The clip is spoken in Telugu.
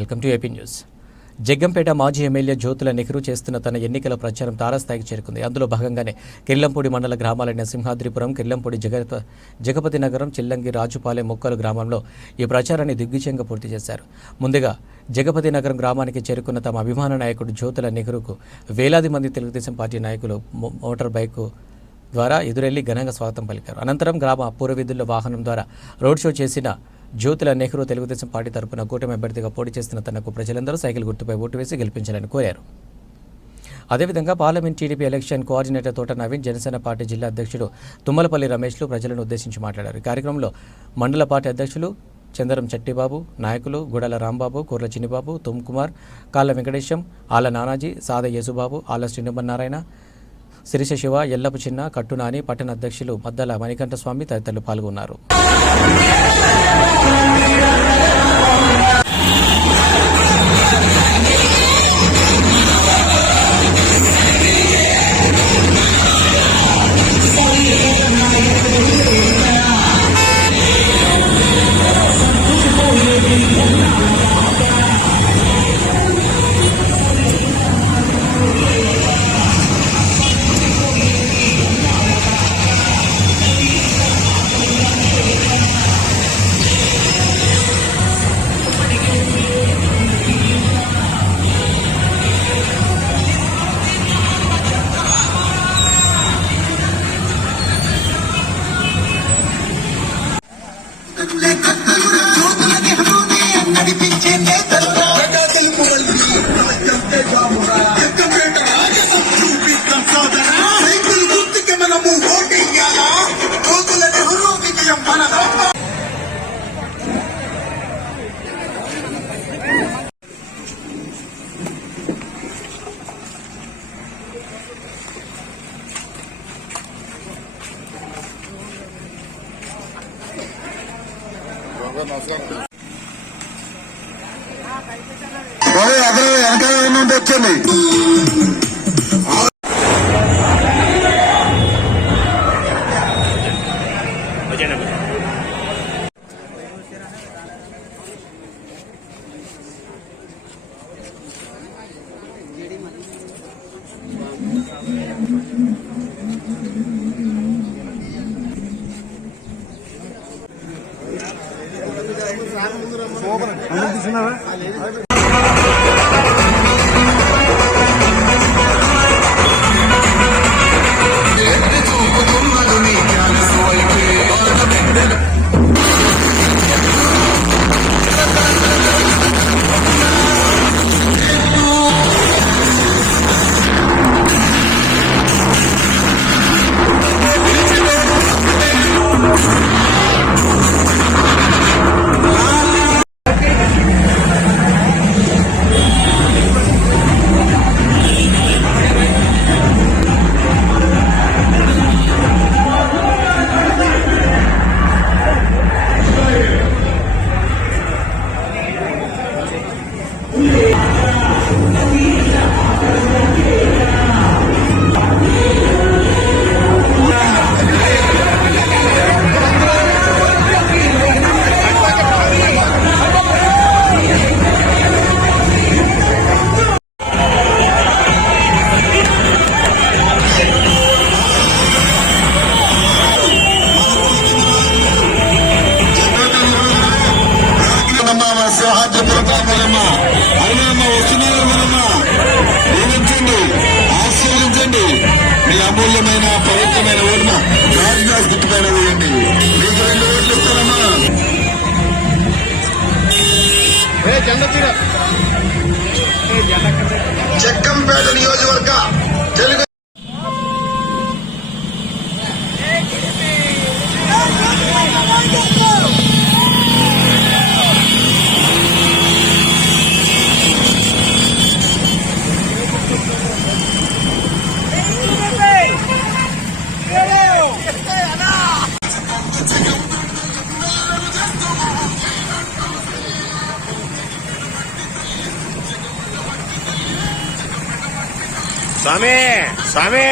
Welcome to AP news. Jaggampeta మాజీ ఎమ్మెల్యే జ్యోతుల నెహ్రూ చేస్తున్న తన ఎన్నికల ప్రచారం తారాస్థాయికి చేరుకుంది. అందులో భాగంగానే కిర్లంపూడి మండల గ్రామాలైన సింహాద్రిపురం, కిర్లంపూడి, జగపతి నగరం, చిల్లంగి, రాజుపాలెం, మొక్కలు గ్రామంలో ఈ ప్రచారాన్ని దిగ్విజయంగా పూర్తి చేశారు. ముందుగా జగపతి నగరం గ్రామానికి చేరుకున్న తమ అభిమాన నాయకుడు జ్యోతుల నెహ్రూకు వేలాది మంది తెలుగుదేశం పార్టీ నాయకులు మోటార్ బైకు ద్వారా ఎదురెళ్లి ఘనంగా స్వాగతం పలికారు. అనంతరం గ్రామ పూర్వవిధుల్లో వాహనం ద్వారా రోడ్ షో చేసిన జ్యోతుల నెహ్రూ తెలుగుదేశం పార్టీ తరపున కూటమి అభ్యర్థిగా పోటీ చేస్తున్న తనకు ప్రజలందరూ సైకిల్ గుర్తుపై ఓటు వేసి గెలిపించాలని కోరారు. అదేవిధంగా పార్లమెంట్ టీడీపీ ఎలక్షన్ కోఆర్డినేటర్ తోట నవీన్, జనసేన పార్టీ జిల్లా అధ్యక్షుడు తుమ్మలపల్లి రమేష్లు ప్రజలను ఉద్దేశించి మాట్లాడారు. ఈ కార్యక్రమంలో మండల పార్టీ అధ్యక్షులు చందరం చట్టిబాబు, నాయకులు గుడల రాంబాబు, కూర్ల చిన్నిబాబు, తుమ్ కుమార్, కాళ్ళ వెంకటేశం, ఆళ్ల నానాజీ, సాద యేసుబాబు, ఆళ్ల శ్రీనిమన్నారాయణ, శిరీష శివ, ఎల్లపు చిన్న, కట్టునాని, పట్టణ అధ్యక్షులు మద్దల మణికంఠస్వామి తదితరులు పాల్గొన్నారు. అసలు వెనకాల వచ్చింది. ఆశీర్వదించండి. మీ అమూల్యమైన పవిత్రమైన ఓటున రాజుదాస్ గుర్తుపైన వేయండి. మీకు 2 ఓట్లు ఇస్తారమ్మా. జగ్గంపేట నియోజకవర్గ తెలుగు స్వామి